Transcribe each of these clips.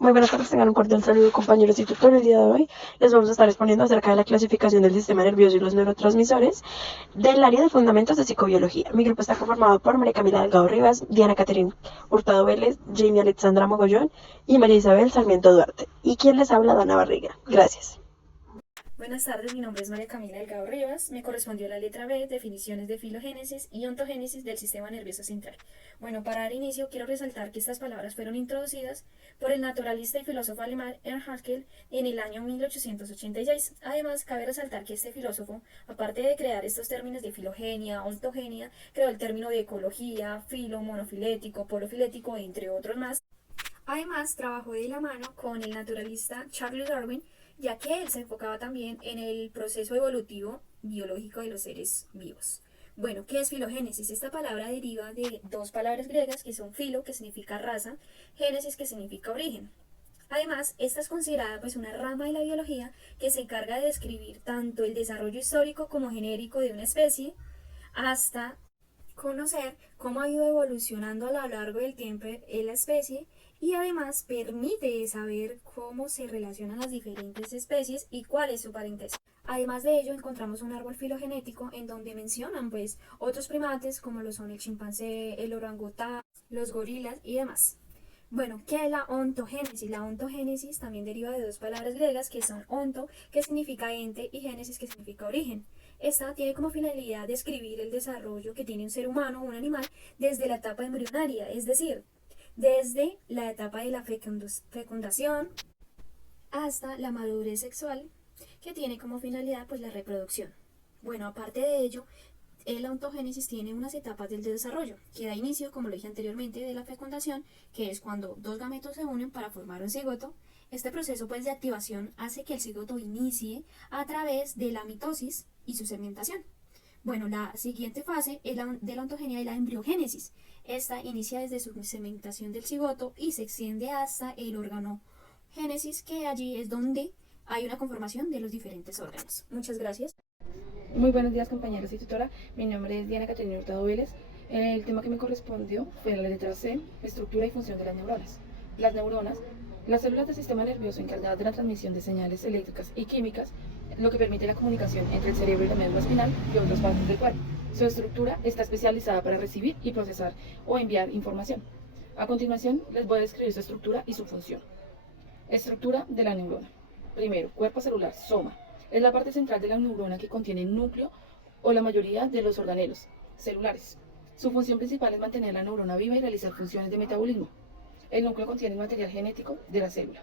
Muy buenas tardes, tengan un cordial saludo compañeros y tutor. El día de hoy les vamos a estar exponiendo acerca de la clasificación del sistema nervioso y los neurotransmisores del área de fundamentos de psicobiología. Mi grupo está conformado por María Camila Delgado Rivas, Diana Caterina Hurtado Vélez, Jamie Alexandra Mogollón y María Isabel Sarmiento Duarte. ¿Y quién les habla? Dana Barriga. Gracias. Buenas tardes, mi nombre es María Camila Delgado Rivas. Me correspondió la letra B, definiciones de filogénesis y ontogénesis del sistema nervioso central. Bueno, para dar inicio, quiero resaltar que estas palabras fueron introducidas por el naturalista y filósofo alemán Ernst Haeckel en el año 1886. Además, cabe resaltar que este filósofo, aparte de crear estos términos de filogenia, ontogenia, creó el término de ecología, filo, monofilético, polofilético, entre otros más. Además, trabajó de la mano con el naturalista Charles Darwin, ya que él se enfocaba también en el proceso evolutivo biológico de los seres vivos. Bueno, ¿qué es filogénesis? Esta palabra deriva de dos palabras griegas que son filo, que significa raza, génesis, que significa origen. Además, esta es considerada pues una rama de la biología que se encarga de describir tanto el desarrollo histórico como genérico de una especie, hasta conocer cómo ha ido evolucionando a lo largo del tiempo en la especie, y además permite saber cómo se relacionan las diferentes especies y cuál es su parentesco. Además de ello, encontramos un árbol filogenético en donde mencionan pues otros primates como lo son el chimpancé, el orangután, los gorilas y demás. Bueno, ¿qué es la ontogénesis? La ontogénesis también deriva de dos palabras griegas que son onto, que significa ente, y génesis, que significa origen. Esta tiene como finalidad describir el desarrollo que tiene un ser humano o un animal desde la etapa embrionaria, es decir, desde la etapa de la fecundación hasta la madurez sexual, que tiene como finalidad pues la reproducción. Bueno, aparte de ello, la ontogénesis tiene unas etapas del desarrollo, que da inicio, como lo dije anteriormente, de la fecundación, que es cuando dos gametos se unen para formar un cigoto. Este proceso pues de activación hace que el cigoto inicie a través de la mitosis y su segmentación. Bueno, la siguiente fase es de la ontogenia y la embriogénesis. Esta inicia desde su segmentación del cigoto y se extiende hasta el órgano génesis, que allí es donde hay una conformación de los diferentes órganos. Muchas gracias. Muy buenos días compañeros y tutora, mi nombre es Diana Caterina Hurtado Vélez. El tema que me correspondió fue la letra C, estructura y función de las neuronas. Las neuronas, las células del sistema nervioso encargadas de la transmisión de señales eléctricas y químicas, lo que permite la comunicación entre el cerebro y la médula espinal y otras partes del cuerpo. Su estructura está especializada para recibir y procesar o enviar información. A continuación les voy a describir su estructura y su función. Estructura de la neurona. Primero, cuerpo celular, soma. Es la parte central de la neurona que contiene el núcleo o la mayoría de los organelos celulares. Su función principal es mantener la neurona viva y realizar funciones de metabolismo. El núcleo contiene el material genético de la célula.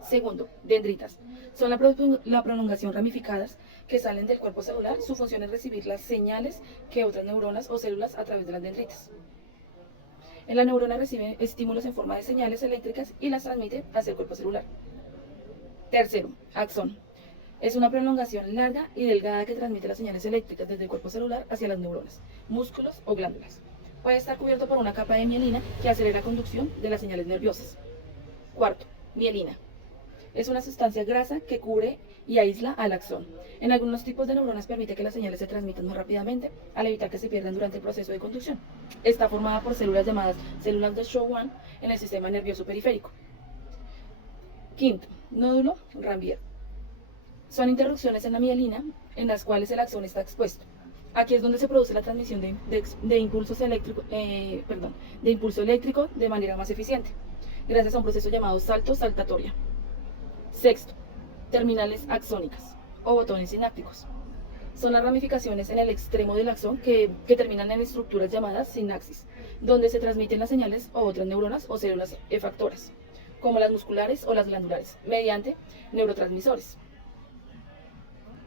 Segundo, dendritas. Son la prolongación ramificadas que salen del cuerpo celular. Su función es recibir las señales que otras neuronas o células a través de las dendritas. En la neurona recibe estímulos en forma de señales eléctricas y las transmite hacia el cuerpo celular. Tercero, axón. Es una prolongación larga y delgada que transmite las señales eléctricas desde el cuerpo celular hacia las neuronas, músculos o glándulas. Puede estar cubierto por una capa de mielina que acelera la conducción de las señales nerviosas. Cuarto, mielina. Es una sustancia grasa que cubre y aísla al axón. En algunos tipos de neuronas permite que las señales se transmitan más rápidamente al evitar que se pierdan durante el proceso de conducción. Está formada por células llamadas células de Schwann en el sistema nervioso periférico. Quinto, nódulo Ranvier. Son interrupciones en la mielina en las cuales el axón está expuesto. Aquí es donde se produce la transmisión de impulso eléctrico de manera más eficiente, gracias a un proceso llamado salto saltatoria. Sexto, terminales axónicas o botones sinápticos. Son las ramificaciones en el extremo del axón que terminan en estructuras llamadas sinapsis, donde se transmiten las señales a otras neuronas o células efactoras, como las musculares o las glandulares, mediante neurotransmisores.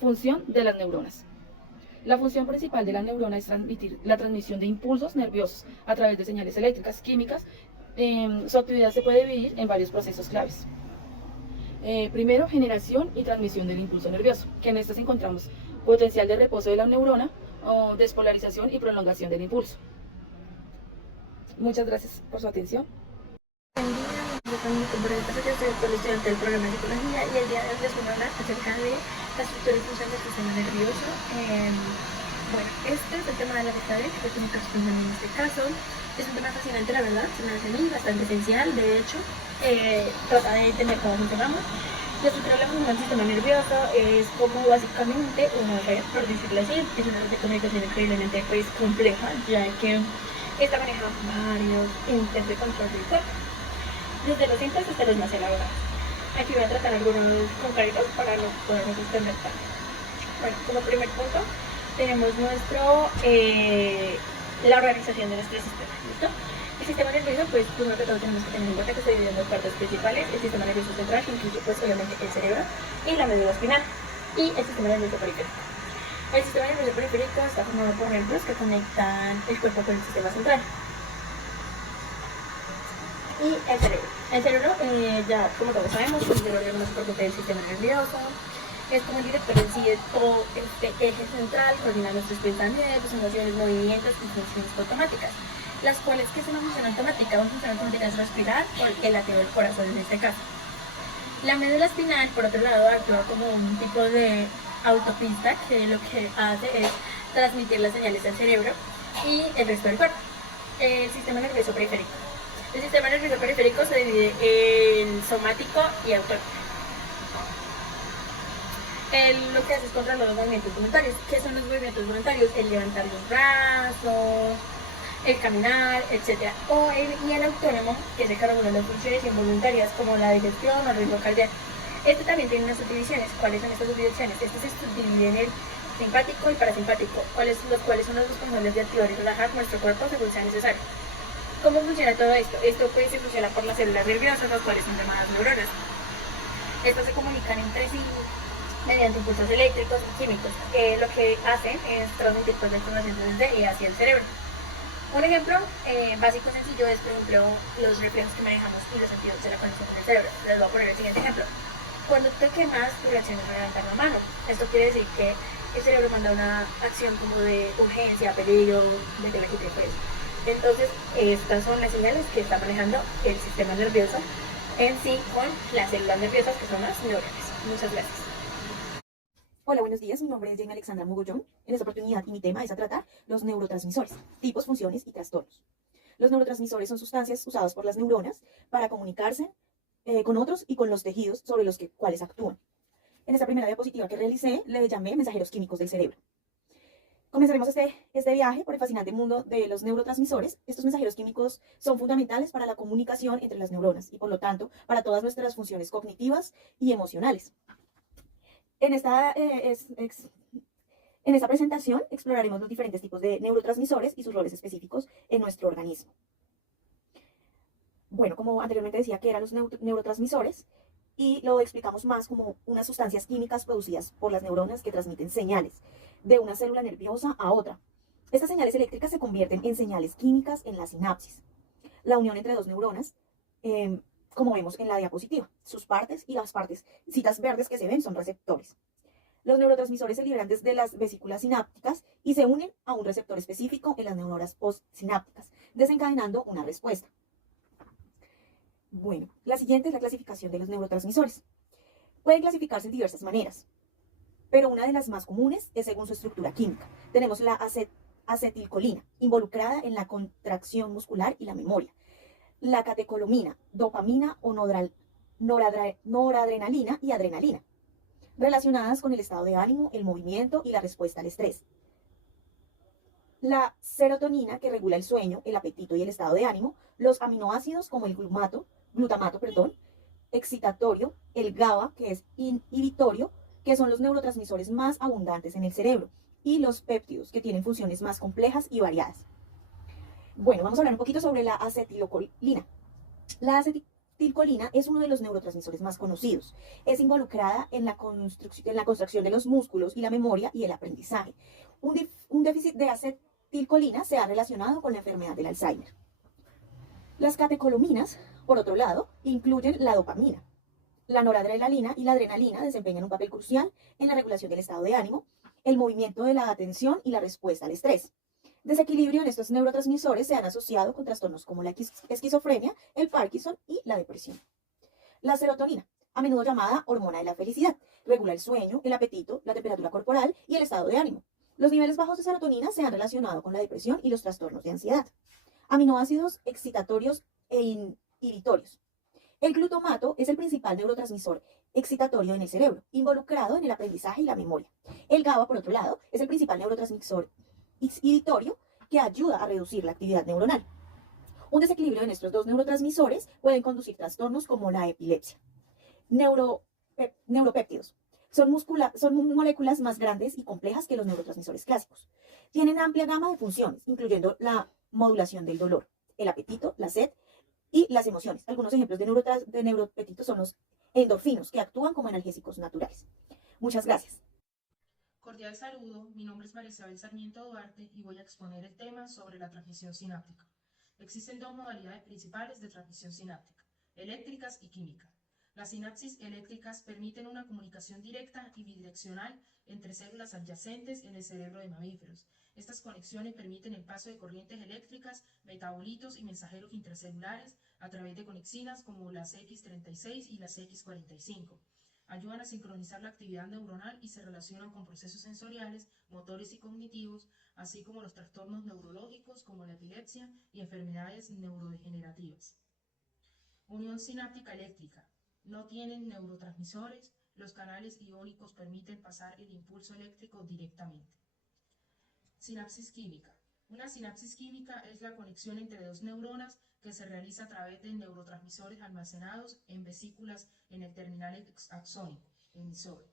Función de las neuronas. La función principal de la neurona es transmitir la transmisión de impulsos nerviosos a través de señales eléctricas, químicas. Su actividad se puede dividir en varios procesos claves. Primero, generación y transmisión del impulso nervioso, que en estas encontramos potencial de reposo de la neurona, o despolarización y prolongación del impulso. Muchas gracias por su atención. Yo soy actual estudiante del programa de psicología y el día de hoy les voy a hablar acerca de la estructura y función del sistema nervioso. Bueno, este es el tema de la letra D, que es mi corresponde en este caso. Es un tema fascinante, la verdad, se me hace a mí bastante esencial. De hecho, trata de entender cómo funcionamos. La estructura de la función del sistema nervioso es como básicamente una red, por decirlo así. Es una red de comunicación increíblemente pues, compleja, ya que esta maneja varios entes de control del cuerpo, desde los simples hasta los más elaborados. Aquí voy a tratar algunos concretos para no podernos extender tanto. Bueno, como primer punto, tenemos la organización de nuestro sistema, ¿listo? El sistema nervioso, pues primero que todo tenemos que tener en cuenta que se divide en dos partes principales: el sistema nervioso central, que incluye pues obviamente el cerebro, y la médula espinal, y el sistema nervioso periférico. El sistema nervioso periférico está formado por nervios que conectan el cuerpo con el sistema central. Y el cerebro. El cerebro, ya como todos sabemos, es el órgano más importante del sistema nervioso. Es como el director en sí de todo este eje central, coordina nuestros pensamientos, emociones, movimientos y funciones automáticas. Las cuales, que es una función automática? Una función automática es respirar por el latido del corazón en este caso. La médula espinal, por otro lado, actúa como un tipo de autopista que lo que hace es transmitir las señales al cerebro y el resto del cuerpo. El sistema nervioso periférico. El sistema nervioso periférico se divide en somático y autónomo. Lo que hace es controlar los movimientos voluntarios. ¿Qué son los movimientos voluntarios? El levantar los brazos, el caminar, etc. Y el autónomo, que se carga de las funciones involuntarias como la digestión o el ritmo cardíaco. Este también tiene unas subdivisiones. ¿Cuáles son estas subdivisiones? Este se subdivide en el simpático y parasimpático, los cuales son los responsables de activar y relajar nuestro cuerpo según sea necesario. ¿Cómo funciona todo esto? Esto pues se funciona por las células nerviosas, las cuales son llamadas neuronas. Estas se comunican entre sí mediante impulsos eléctricos y químicos. Lo que hacen es transmitir pues, la información desde y hacia el cerebro. Un ejemplo básico sencillo es, por ejemplo, los reflejos que manejamos y los sentidos de la conexión con el cerebro. Les voy a poner el siguiente ejemplo. Cuando te quemas, tu reacción es levantar la mano. Esto quiere decir que el cerebro manda una acción como de urgencia, peligro, de que la quite pues. Entonces, estas son las señales que está manejando el sistema nervioso en sí con las células nerviosas, que son las neuronas. Muchas gracias. Hola, buenos días. Mi nombre es Jane Alexandra Mogollón. En esta oportunidad mi tema es a tratar los neurotransmisores, tipos, funciones y trastornos. Los neurotransmisores son sustancias usadas por las neuronas para comunicarse con otros y con los tejidos sobre los cuales actúan. En esta primera diapositiva que realicé le llamé mensajeros químicos del cerebro. Comenzaremos este viaje por el fascinante mundo de los neurotransmisores. Estos mensajeros químicos son fundamentales para la comunicación entre las neuronas y por lo tanto para todas nuestras funciones cognitivas y emocionales. En esta presentación exploraremos los diferentes tipos de neurotransmisores y sus roles específicos en nuestro organismo. Bueno, como anteriormente decía que eran los neurotransmisores, y lo explicamos más como unas sustancias químicas producidas por las neuronas que transmiten señales de una célula nerviosa a otra. Estas señales eléctricas se convierten en señales químicas en la sinapsis. La unión entre dos neuronas, como vemos en la diapositiva, sus partes y las partecitas verdes que se ven son receptores. Los neurotransmisores se liberan desde las vesículas sinápticas y se unen a un receptor específico en las neuronas postsinápticas, desencadenando una respuesta. Bueno, la siguiente es la clasificación de los neurotransmisores. Pueden clasificarse en diversas maneras, pero una de las más comunes es según su estructura química. Tenemos la acetilcolina, involucrada en la contracción muscular y la memoria. La catecolamina, dopamina o noradrenalina y adrenalina, relacionadas con el estado de ánimo, el movimiento y la respuesta al estrés. La serotonina, que regula el sueño, el apetito y el estado de ánimo. Los aminoácidos, como el glutamato, excitatorio, el GABA, que es inhibitorio, que son los neurotransmisores más abundantes en el cerebro, y los péptidos, que tienen funciones más complejas y variadas. Bueno, vamos a hablar un poquito sobre la acetilcolina. La acetilcolina es uno de los neurotransmisores más conocidos. Es involucrada en la construcción de los músculos y la memoria y el aprendizaje. Un déficit de acetilcolina se ha relacionado con la enfermedad del Alzheimer. Las catecolaminas, por otro lado, incluyen la dopamina. La noradrenalina y la adrenalina desempeñan un papel crucial en la regulación del estado de ánimo, el movimiento de la atención y la respuesta al estrés. Desequilibrio en estos neurotransmisores se han asociado con trastornos como la esquizofrenia, el Parkinson y la depresión. La serotonina, a menudo llamada hormona de la felicidad, regula el sueño, el apetito, la temperatura corporal y el estado de ánimo. Los niveles bajos de serotonina se han relacionado con la depresión y los trastornos de ansiedad. Aminoácidos excitatorios e inhibitorios. El glutamato es el principal neurotransmisor excitatorio en el cerebro, involucrado en el aprendizaje y la memoria. El GABA, por otro lado, es el principal neurotransmisor inhibitorio que ayuda a reducir la actividad neuronal. Un desequilibrio en estos dos neurotransmisores puede conducir trastornos como la epilepsia. Neuropéptidos. Son moléculas más grandes y complejas que los neurotransmisores clásicos. Tienen amplia gama de funciones, incluyendo la modulación del dolor, el apetito, la sed y las emociones. Algunos ejemplos de neuropéptidos son los endorfinos, que actúan como analgésicos naturales. Muchas gracias. Cordial saludo, mi nombre es María Isabel Sarmiento Duarte y voy a exponer el tema sobre la transmisión sináptica. Existen dos modalidades principales de transmisión sináptica, eléctricas y química. Las sinapsis eléctricas permiten una comunicación directa y bidireccional entre células adyacentes en el cerebro de mamíferos. Estas conexiones permiten el paso de corrientes eléctricas, metabolitos y mensajeros intracelulares a través de conexinas como las X36 y las X45. Ayudan a sincronizar la actividad neuronal y se relacionan con procesos sensoriales, motores y cognitivos, así como los trastornos neurológicos como la epilepsia y enfermedades neurodegenerativas. Unión sináptica eléctrica. No tienen neurotransmisores, los canales iónicos permiten pasar el impulso eléctrico directamente. Sinapsis química. Una sinapsis química es la conexión entre dos neuronas que se realiza a través de neurotransmisores almacenados en vesículas en el terminal axónico, emisor.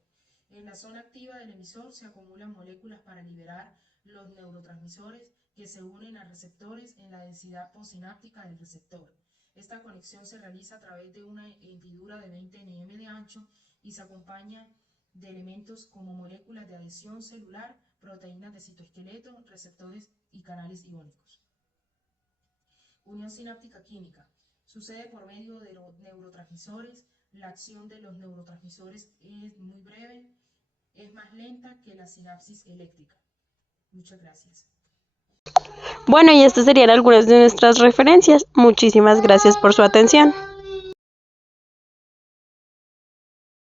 En la zona activa del emisor se acumulan moléculas para liberar los neurotransmisores que se unen a receptores en la densidad postsináptica del receptor. Esta conexión se realiza a través de una hendidura de 20 nm de ancho y se acompaña de elementos como moléculas de adhesión celular, proteínas de citoesqueleto, receptores y canales iónicos. Unión sináptica química. Sucede por medio de los neurotransmisores. La acción de los neurotransmisores es muy breve, es más lenta que la sinapsis eléctrica. Muchas gracias. Bueno, y estas serían algunas de nuestras referencias. Muchísimas gracias por su atención.